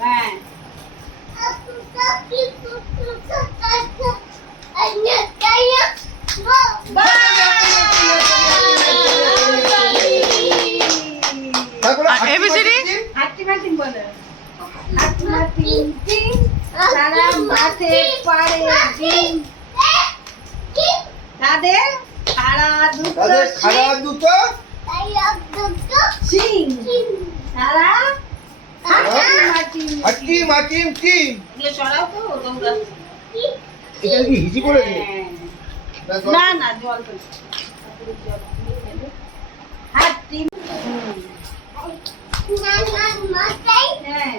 হ্যাঁ এবিসিডি হাট্টি মাটিম বলে হাট্টি মাটিম টিম সারা মাঠে পারে ডিম তাদের খাড়া দুটো সিং তারা হাট্টি মাটিম টিম। এগুলো সরাও তো তোমরা এটা কি হিজি করেছে? না না জল তো হাট্টি হ্যাঁ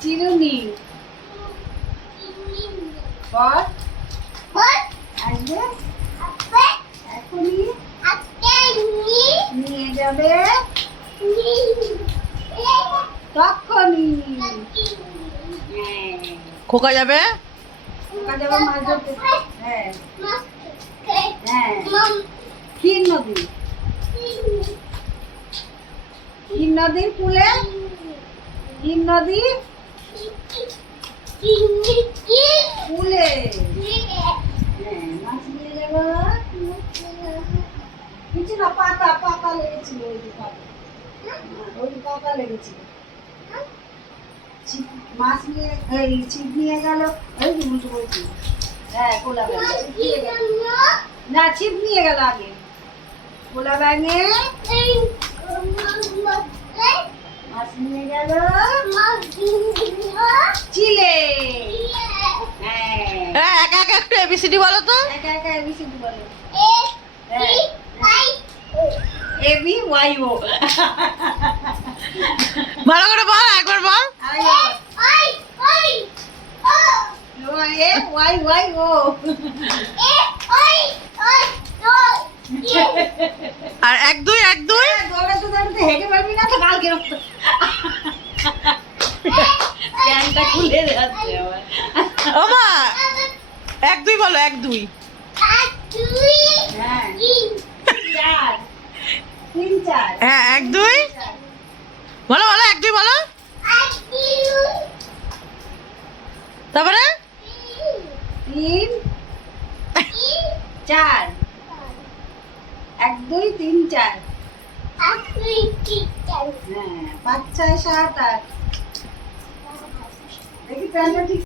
চিরুনি বল আসবে এখনই নিয়ে যাবে তখনই হ্যাঁ খোকা যাবে ওকা যাবে মাছ ধরতে হ্যাঁ হ্যাঁ ক্ষীর নদী ক্ষীর নদীর কূলে ক্ষীর নদী কূলে হ্যাঁ মাছ নিয়ে যাবো কিছু না পাতা পাতা লেগেছিল ওই যে পাতা ওই পাতা লেগেছিল মাছ নিয়ে এই ছিপ নিয়ে গেল ওই যে উল্টো বলছি হ্যাঁ কোলা ব্যাঙ না ছিপ নিয়ে গেল আগে কোলা ব্যাঙে মাছ নিয়ে গেল চিলে হ্যাঁ একা একা একটু এবিসিডি বলো তো। একা একা এবিসিডি বলো এবি ওয়াই ও ভালো করে বল, একবার বল। এ ওয়াই ওয়াই ও আর এক দুই দৌড়াতে দৌড়াতে হেঁটে পারবি না তো কালকে প্যান্টটা খুলে যাচ্ছে আমার ও মা এক দুই বলো, এক দুই। হ্যাঁ চার তিন চার হ্যাঁ এক দুই বলো বলো, এক দুই বলো। তারপরে তিন চার এক দুই তিন চার হ্যাঁ পাঁচ ছয় সাত আট দেখি প্যান্টটা ঠিক